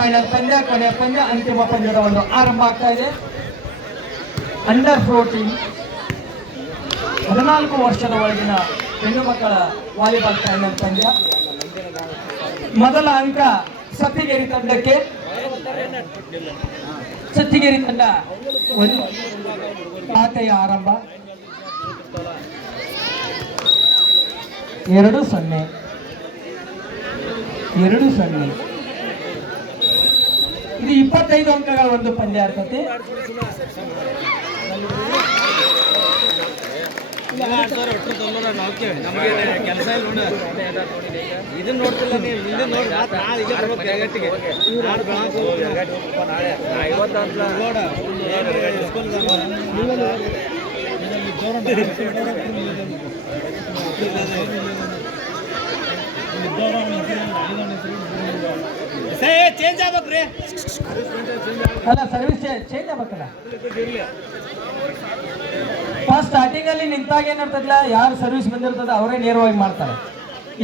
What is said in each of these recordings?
Final ಪಂದ್ಯ, ಕೊನೆಯ ಪಂದ್ಯ, ಅಂತಿಮ ಪಂದ್ಯದ ಒಂದು ಆರಂಭ ಆಗ್ತಾ ಇದೆ. ಅಂಡರ್ 14 14 ವರ್ಷದ ಒಳಗಿನ ಹೆಣ್ಣು ಮಕ್ಕಳ ವಾಲಿಬಾಲ್ ಫೈನಲ್ ಪಂದ್ಯ. ಮೊದಲ ಅಂಕ ಸತ್ತಿಗೇರಿ ತಂಡಕ್ಕೆ. ಸತ್ತಿಗೇರಿ ತಂಡ ಒಂದು ಖಾತೆಯ ಆರಂಭ 2-0 2-0. ಇದು 25 ಅಂಕಗಳ ಒಂದು ಪಂದ್ಯ ಇರ್ತದೆ. ಕೆಲಸ ಇಲ್ಲ ಇದನ್ನ ನೋಡ್ತಿಲ್ಲ ನೀವು ಹಿಂದೆ ಚೇಂಜ್ ಆಗ್ಬೇಕ್ರಿ. ಅಲ್ಲ, ಸರ್ವಿಸ್ ಚೇಂಜ್ ಆಗ್ಬೇಕಲ್ಲ. ಫಸ್ಟ್ ಸ್ಟಾರ್ಟಿಂಗ್ ಅಲ್ಲಿ ನಿಂತಾಗ ಏನಿರ್ತದಿಲ್ಲ, ಯಾರು ಸರ್ವಿಸ್ ಬಂದಿರ್ತದ ಅವರೇ ನೇರವಾಗಿ ಮಾಡ್ತಾರೆ.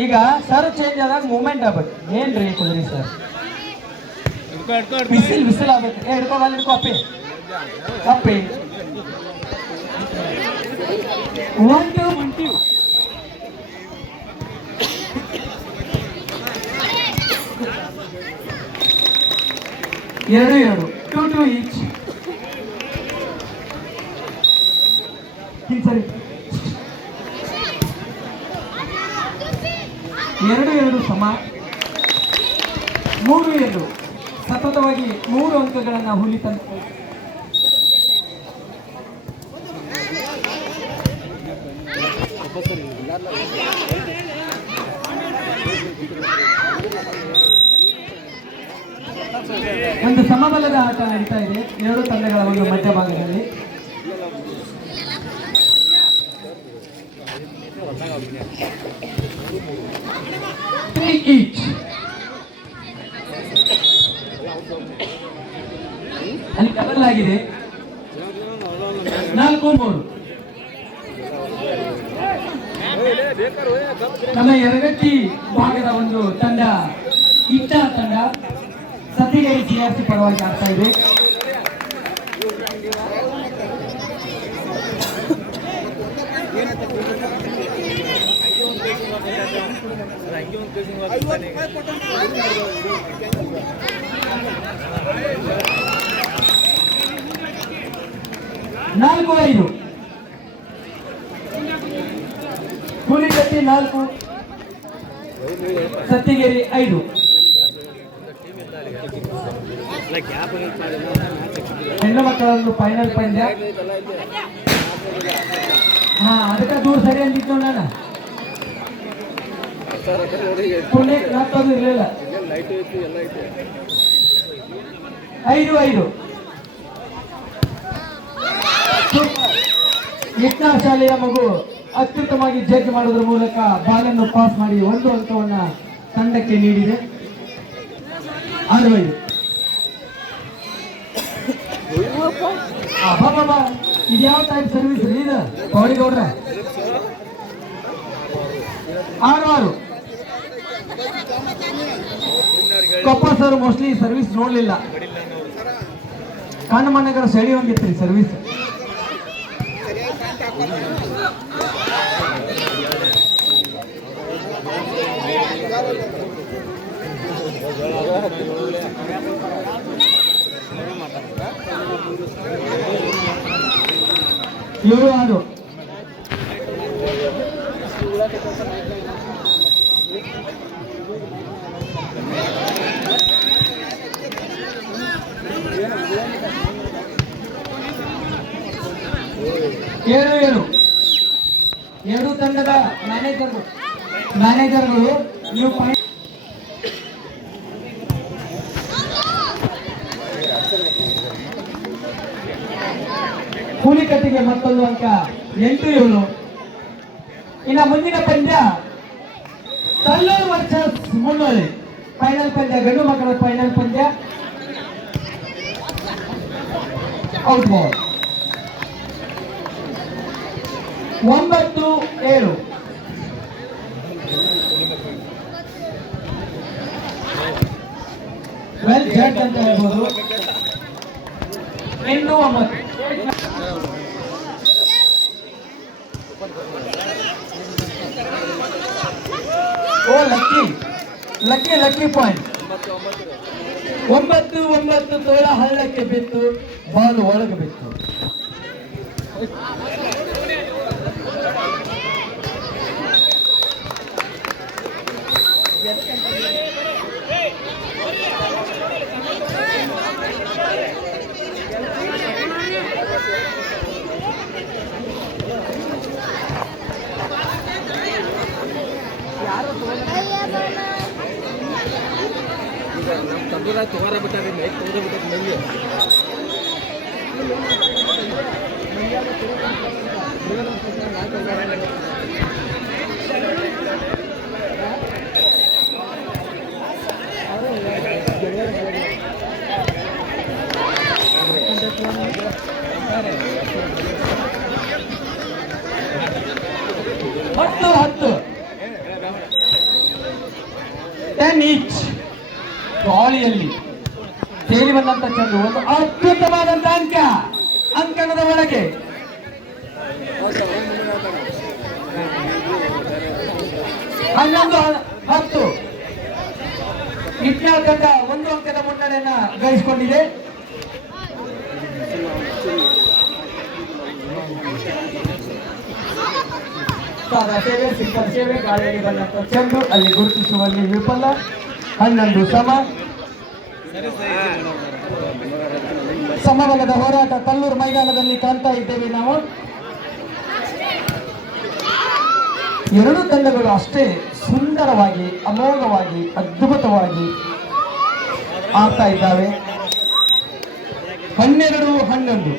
ಈಗ ಸರ್ ಚೇಂಜ್ ಆದಾಗ ಮೂವ್ಮೆಂಟ್ ಆಗ್ಬೇಕು. ಏನ್ರಿ ಕುದುರಿ ಸರ್, ವಿಸಿಲ್ ಆಗ್ಬೇಕು. ಹಿಡ್ಕೋ ಅಲ್ಲಿ, ಹಿಡ್ಕೋ ಅಪ್ಪಿ ಅಪ್ಪಿ. 1-2 2-2 ಈಚ್. ಸರಿ, 2-2 ಸಮ. 3-2 ಸತತವಾಗಿ 3 ಅಂಕಗಳನ್ನು ಹುಲಿ ತಂದ. ಒಂದು ಸಮಬಲದ ಆಟ ನಡೀತಾ ಇದೆ ಎರಡು ತಂಡಗಳ ಒಂದು ಮಧ್ಯಭಾಗದಲ್ಲಿ. ಅಲ್ಲಿ ಡಬಲ್ ಆಗಿದೆ. 4-3. ನಮ್ಮ ಯರಗಟ್ಟಿ ಭಾಗದ ಒಂದು ತಂಡ, ಇಟ್ಟ ತಂಡ ಸತ್ತಿಗೇರಿ CRC ಪರವಾಗಿ ಆಗ್ತಾ ಇದೆ. ನಾಲ್ಕು 5 ಹುಲಿಗಟ್ಟಿ 4, ಸತ್ತಿಗೇರಿ 5. ಹೆಣ್ಣು ಮಕ್ಕಳನ್ನು ಫೈನಲ್ ಪಂದ್ಯ. ಅದಕ್ಕೆ ದೂರ ಸರಿ ಅಂತಿತ್ತು ನಾನು. ಪುಣ್ಯಕ್ಕೆ ನಾಲ್ಕೋದು ಇರಲಿಲ್ಲ. 5-5. ಯಜ್ಞ ಶಾಲೆಯ ಮಗು ಅತ್ಯುತ್ತಮವಾಗಿ ಜಡ್ಜ್ ಮಾಡೋದ್ರ ಮೂಲಕ ಬಾಲನ್ನು ಪಾಸ್ ಮಾಡಿ 1 ಅಂಕವನ್ನ ತಂಡಕ್ಕೆ ನೀಡಿದೆ. 6-5. ಇದ್ಯಾವ ಟೈಪ್ ಸರ್ವಿಸ್ ರೀ ಇದು ಗೌಡಿಗೌಡ್ರ? 6-6. ಕೊಪ್ಪ ಸರ್ ಮೋಸ್ಟ್ಲಿ ಸರ್ವಿಸ್ ನೋಡ್ಲಿಲ್ಲ. ಕಣ್ಣು ಮಣ್ಣಗರ ಸೆಡಿ ಹೋಗಿತ್ರಿ ಸರ್ವಿಸ್. ಇವರು 6. ಎರಡು ತಂಡದ ಮ್ಯಾನೇಜರ್ಗಳು ನೀವು ಕೂಲಿಕಟ್ಟಿಗೆ ಮತ್ತೊಂದು ಅಂಕ 8-7. ಇನ್ನು ಮುಂದಿನ ಪಂದ್ಯ ತಲ್ಲೂರು ವರ್ಸಸ್ ಮುನ್ನೋಳಿ ಫೈನಲ್ ಪಂದ್ಯ, ಗಂಡು ಮಕ್ಕಳ ಫೈನಲ್ ಪಂದ್ಯ. Out ball 9-7. ವೆಲ್ ಜಡ್ಜ್ ಅಂತ ಹೇಳ್ಬೋದು. 8-9. ಓ ಲಕ್ಕಿ ಪಾಯಿಂಟ್. 9 ತೋಳ ಹಳ್ಳಕ್ಕೆ ಬಿತ್ತು, ಬಾಲ್ ಒಳಗೆ ಬಿತ್ತು. ನಮ್ಮ ತಂದೂರ ತೋರ ಬಿಟ್ಟಾರೆ ನೈಟ್ ತೋರ ಬಿಟ್ಟರೆ ಮಂದಿ 10 ಈಚ್. ಗಾಳಿಯಲ್ಲಿ ತೇಲಿ ಬಂದಂತ ಚೆಂಡು ಒಂದು ಅದ್ಭುತವಾದಂತ ಅಂಕಣದ ಒಳಗೆ. ಹನ್ನೊಂದು 10. ಇಟ್ನಾಳ್ ತಂಡ 1 ಅಂಕದ ಮುನ್ನಡೆಯನ್ನ ಗಳಿಸಿಕೊಂಡಿದೆ. ಸೇವೆ ಸಿಂಪಲ್ ಸೇವೆ ಗಾಳಿಯಲ್ಲಿ ಬಂದಂತ ಚೆಂಡು ಅಲ್ಲಿ ಗುರುತಿಸುವಲ್ಲಿ ವಿಫಲ. 11 ಸಮಬಲದ ಹೋರಾಟ ಕಲ್ಲೂರು ಮೈದಾನದಲ್ಲಿ ಕಾಣ್ತಾ ಇದ್ದೇವೆ ನಾವು. ಎರಡು ತಂಡಗಳು ಅಷ್ಟೇ ಸುಂದರವಾಗಿ, ಅಮೋಘವಾಗಿ, ಅದ್ಭುತವಾಗಿ ಆಡ್ತಾ ಇದ್ದಾವೆ. 12-11,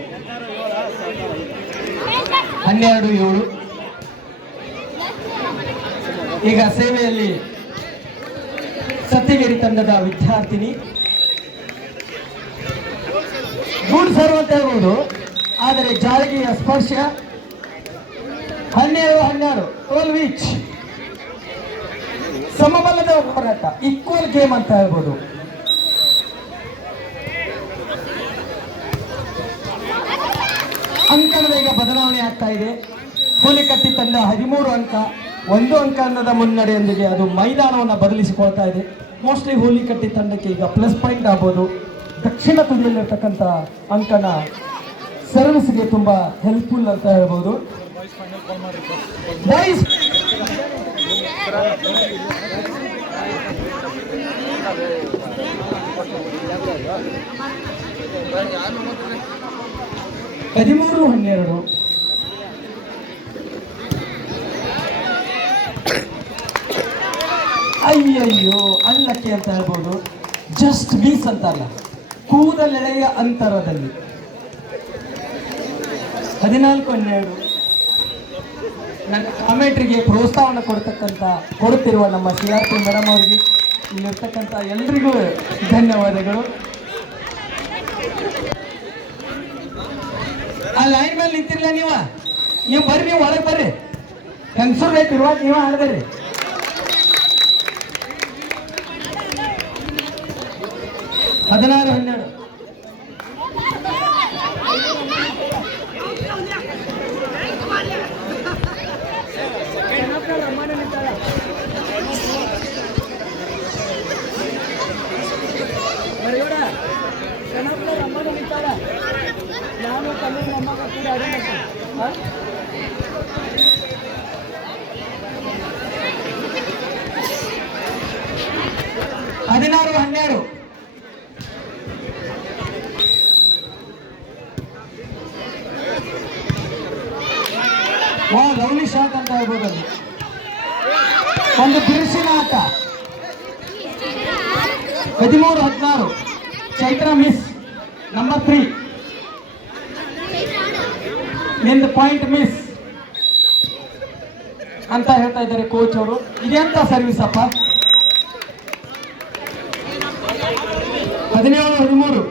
12-7. ಈಗ ಸೇವೆಯಲ್ಲಿ ಸತ್ತಿಗೇರಿ ತಂಡದ ವಿದ್ಯಾರ್ಥಿನಿ ಗುಡ್ ಸರ್ವ್ ಅಂತ ಹೇಳ್ಬೋದು, ಆದರೆ ಜಾಳಗಿಯ ಸ್ಪರ್ಶ. 12-12, 12 ಈಚ್. ಸಮಬಲದ ಹೋರಾಟ, ಈಕ್ವಲ್ ಗೇಮ್ ಅಂತ ಹೇಳ್ಬೋದು. ಅಂಕಣದ ಈಗ ಬದಲಾವಣೆ ಆಗ್ತಾ ಇದೆ. ಹುಲಿಕಟ್ಟಿ ತಂಡ 13 ಅಂಕ, 1 ಅಂಕದ ಮುನ್ನಡೆಯೊಂದಿಗೆ ಅದು ಮೈದಾನವನ್ನು ಬದಲಿಸಿಕೊಳ್ತಾ ಇದೆ. ಮೋಸ್ಟ್ಲಿ ಹುಲಿಕಟ್ಟಿ ತಂಡಕ್ಕೆ ಈಗ ಪ್ಲಸ್ ಪಾಯಿಂಟ್ ಆಗ್ಬೋದು. ದಕ್ಷಿಣ ತುದಿಯಲ್ಲಿರ್ತಕ್ಕಂಥ ಅಂಕಣ ಸರ್ವಿಸ್ಗೆ ತುಂಬಾ ಹೆಲ್ಪ್ಫುಲ್ ಅಂತ ಹೇಳ್ಬೋದು. ಬಾಯ್ಸ್ 13-12. ಅಯ್ಯಯ್ಯೋ, ಅಲ್ಲಕ್ಕೆ ಅಂತ ಹೇಳ್ಬೋದು. ಜಸ್ಟ್ ಮೀಸ್ ಅಂತಲ್ಲ, ಕೂದಲೆಳೆಯ ಅಂತರದಲ್ಲಿ. 14-12. ನನ್ನ ಕಾಮೆಂಟ್ರಿಗೆ ಪ್ರೋತ್ಸಾಹವನ್ನು ಕೊಡುತ್ತಿರುವ ನಮ್ಮ CRP ಮೇಡಮ್ ಅವರಿಗೆ, ಇಲ್ಲಿರ್ತಕ್ಕಂಥ ಎಲ್ರಿಗೂ ಧನ್ಯವಾದಗಳು. ಆ ಲೈನ್ ಮೇಲೆ ನಿಂತಿರ್ಲ ನೀವು ಬರ್ರಿ, ನೀವು ಒಳಗೆ ಬರ್ರಿ. ಹೆಂಗಸೂರ್ ರೇಟ್ ಇರುವಾಗ ನೀವು ಆಡ್ಬೇಡ್ರಿ. 16-12. ನಾನು ತಮಿಳು ನಮ್ಮ ಕೂಡ 16-12. ಲವ್ಲಿ ಶಾಟ್ ಅಂತ ಹೇಳ್ಬೋದು. ಒಂದು ಬಿರುಸಿನ ಆಟ. 13-16. Chaitra miss, number 3. ನಿಂದ ಪಾಯಿಂಟ್ ಮಿಸ್ ಅಂತ ಹೇಳ್ತಾ ಇದ್ದಾರೆ ಕೋಚ್ ಅವರು. ಇದೆಂತ ಸರ್ವಿಸ್ ಅಪ್ಪ. 17-13.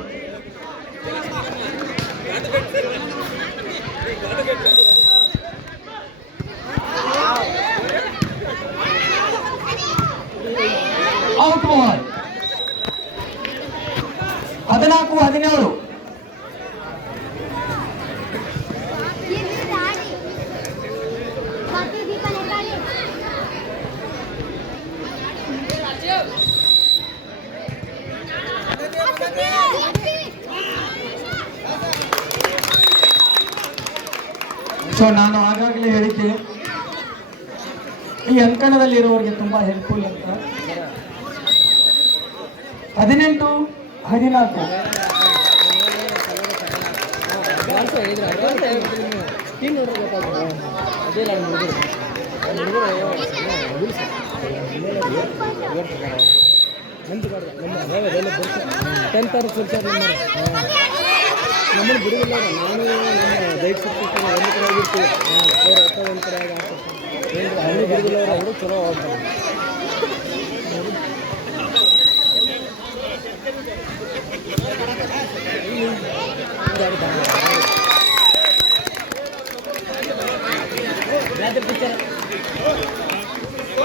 Out ball. 14-17. ಸೊ ನಾನು ಆಗಾಗಲೇ ಹೇಳಿದ್ದೆ ಈ ಅಂಕಣದಲ್ಲಿ ಇರುವವರಿಗೆ ತುಂಬಾ ಹೆಲ್ಪ್ಫುಲ್ ಅಂತ. 18-14. ನಮ್ಮನ್ನು ಬಿಡುವುದಿಲ್ಲ. ನಾನು ನಮ್ಮ ದೈಹಿಕ ಶಿಕ್ಷಕರು ಒಂದು ಕಡೆ ಆಗಿರ್ತೀವಿ. ಅವ್ರ ಅಪ್ಪ ಒಂದು ಕಡೆ ಆಗಿ ಆಗ್ತಾರೆ ಬಿಡುವುದಿಲ್ಲ. ಅವರು ಚಲೋ ಹೋಗ್ತಾರೆ.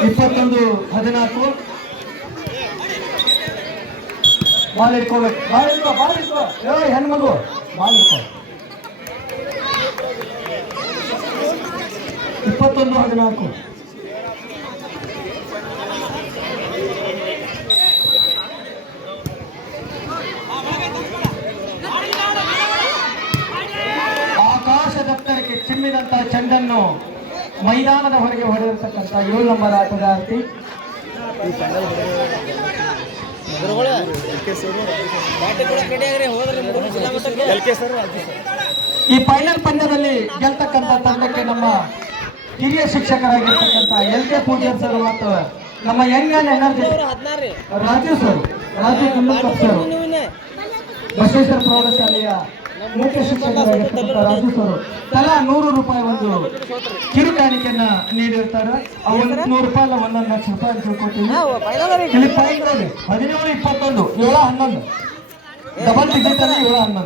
ಇಪ್ಪತ್ತೊಂದು 14. ಬಾಲ್ ಇಟ್ಕೋಬೇಕು. ಬಾಲ್ ಇಟ್ಕೋ ಹೆಣ್ಮಗು ಬಾಲ್ ಇಟ್ಕೋ. 21-14. ಆಕಾಶ ದಪ್ತರಕ್ಕೆ ಚಿಮ್ಮಿದಂತಹ ಚೆಂಡನ್ನು ಮೈದಾನದ ಹೊರಗೆ ಹೊಡೆದಿರ್ತಕ್ಕಂಥ 7 ನಂಬರ್ ಆಟಗಾರ್ತಿ. ಈ ಫೈನಲ್ ಪಂದ್ಯದಲ್ಲಿ ಗೆಲ್ತಕ್ಕಂಥ ತಂಡಕ್ಕೆ ನಮ್ಮ ಹಿರಿಯ ಶಿಕ್ಷಕರಾಗಿರ್ತಕ್ಕಂಥ LK ಪೂಜಾರ್ ಸರ್ ಮತ್ತು ನಮ್ಮ young and energy Raju Gundukap sir, Basaveshwara ಪ್ರೌಢಶಾಲೆಯ ಮುಖ್ಯ ಶಿಕ್ಷಕರಾಗಿರ್ತಕ್ಕಂಥ ರಾಜು ಸರ್ ತಲಾ 100 ರೂಪಾಯಿ ಒಂದು ಕಿರು ಕಾಣಿಕೆಯನ್ನ ನೀಡಿರ್ತಾರೆ. 100 ರೂಪಾಯಿ ಅಲ್ಲ, 1 ಲಕ್ಷ ರೂಪಾಯಿ ತಿಳ್ಕೊತೀವಿ. ಇಲ್ಲಿ ಪಾಯಿಂಟ್ 17-21, 7-11 ಡಬಲ್ ಟಿಕೆಟ್ ಅಲ್ಲಿ 7-11.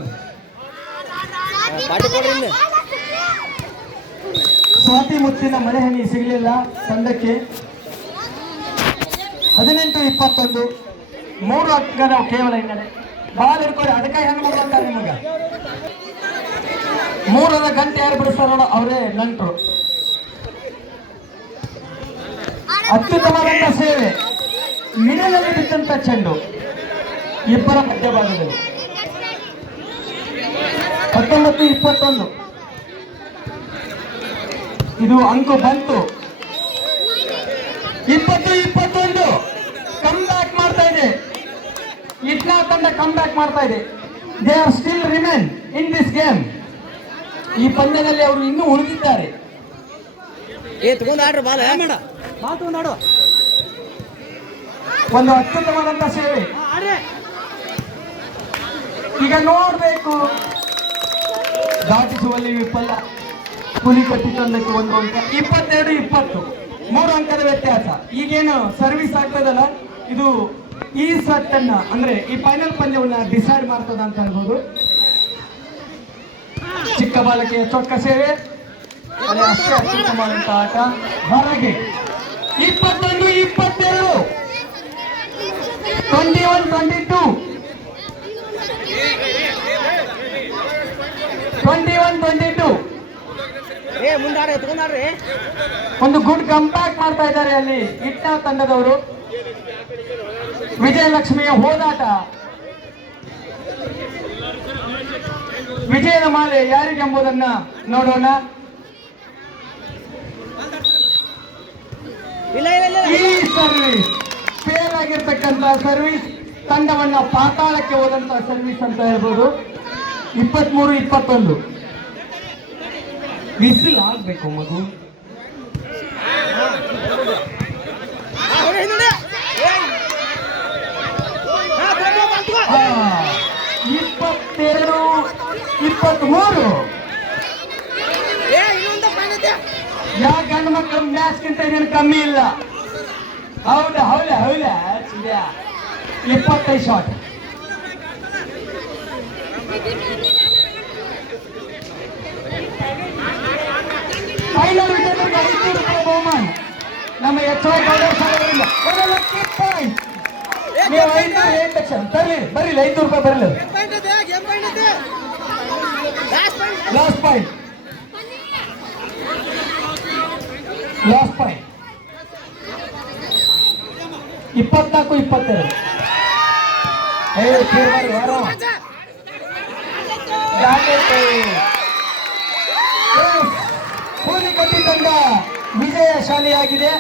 ಸ್ವಾತಿ ಮುತ್ತಿನ ಮಳೆ ಹನಿ ಸಿಗಲಿಲ್ಲ ತಂಡಕ್ಕೆ. 18-21, 3 ಅಂಕ ನಾವು ಕೇವಲ ಹಿನ್ನಡೆ. ಬಾಲ್ ಹಿಡ್ಕೊಳ್ಳಿ, ಅದಕ್ಕೆ ಹೆಣ್ಣು ಅಂತಾರೆ ನಿಮಗೆ. 3ರ ಗಂಟೆ ಯಾರು ಬಿಡಿಸ್ತಾರ ನೋಡ ಅವರೇ ನಂಟರು. ಅತ್ಯುತ್ತಮವಾದಂತ ಸೇವೆ, ಮಿಡಲಲ್ಲಿ ಬಿದ್ದಂತ ಚೆಂಡು ಇಬ್ಬರ ಮಧ್ಯಭಾಗದಲ್ಲಿ. 19-21, ಇದು ಅಂಕು ಬಂತು. 20-21 ಕಮ್ ಬ್ಯಾಕ್ ಮಾಡ್ತಾ ಇದೆ. ಇಟ್ನಾ ತಂಡ ಕಮ್ ಬ್ಯಾಕ್ ಮಾಡ್ತಾ ಇದೆ. They are still remain in this game. ಈ ಪಂದ್ಯದಲ್ಲಿ ಅವರು ಇನ್ನೂ ಉಳಿದಿದ್ದಾರೆ. ಒಂದು ಅತ್ಯುತ್ತಮವಾದಂತ ಸೇವೆ. ಈಗ ನೋಡ್ಬೇಕು, ದಾಟಿಸುವಲ್ಲಿ ವಿಫಲ. ಹುಲಿಕಟ್ಟಿ ತಂಡಕ್ಕೆ 1 ಅಂಕ. 22-20, 3 ಅಂಕದ ವ್ಯತ್ಯಾಸ. ಈಗೇನು ಸರ್ವಿಸ್ ಆಗ್ತದಲ್ಲ, ಇದು ಈ ಸೆಟ್ ಅನ್ನ ಅಂದ್ರೆ ಈ ಫೈನಲ್ ಪಂದ್ಯವನ್ನ ಡಿಸೈಡ್ ಮಾಡ್ತದ ಅಂತ ಹೇಳ್ಬೋದು. ಚಿಕ್ಕ ಬಾಲಕಿಯ ಚೊಕ್ಕ ಸೇವೆ, ಅಲ್ಲಿ ಅಷ್ಟೇ ಅತ್ಯುತ್ತಮವಾದಂತ ಆಟ. ಹೊರಗೆ 21-22, 21-22, 21-22. ಒಂದು ಗುಡ್ ಕಂಪ್ಯಾಕ್ಟ್ ಮಾಡ್ತಾ ಇದ್ದಾರೆ ಅಲ್ಲಿ ಇಟ್ಟ ತಂಡದವರು. ವಿಜಯಲಕ್ಷ್ಮಿಯ ಹೋದಾಟ, ವಿಜಯದ ಮಾಲೆ ಯಾರಿಗೆಂಬುದನ್ನ ನೋಡೋಣ. ಈ ಸರ್ವಿಸ್ ಫೇಲ್ ಆಗಿರ್ತಕ್ಕಂಥ ಸರ್ವಿಸ್, ತಂಡವನ್ನ ಪಾತಾಳಕ್ಕೆ ಹೋದಂತ ಸರ್ವಿಸ್ ಅಂತ ಹೇಳ್ಬೋದು. 23-21, ವಿಸಿಲ್ ಆಗ್ಬೇಕು ಮಗು. 22-23. ಯಾವ ಗಂಡು ಮಕ್ಕಳ ಮ್ಯಾಚ್ಗಿಂತ ಇದೇನು ಕಮ್ಮಿ ಇಲ್ಲ. ಹೌದಾ 25 ಶಾಟ್. ಫೈನಲ್ ವಿಜೇತರಿಗೆ 500 ರೂಪಾಯಿ ಬಹುಮಾನ ನಮ್ಮ HY ಗೌಡ ಸಾಹೇಬರಿಂದ. ಒಂದು ಲಕ್ಕಿ ಪಾಯಿಂಟ್. ನೀವು 500 ಏನ್ ತಕ್ಷಣ ತರ್ಲಿ ಬರ್ರಿ 500 ರೂಪಾಯಿ ಬರಲಿ ಲಾಸ್ಟ್ ಪಾಯಿಂಟ್ 24-22 ಕೂಲಿ ಕಟ್ಟಿ ತಂಡ ವಿಜಯಶಾಲಿಯಾಗಿದೆ.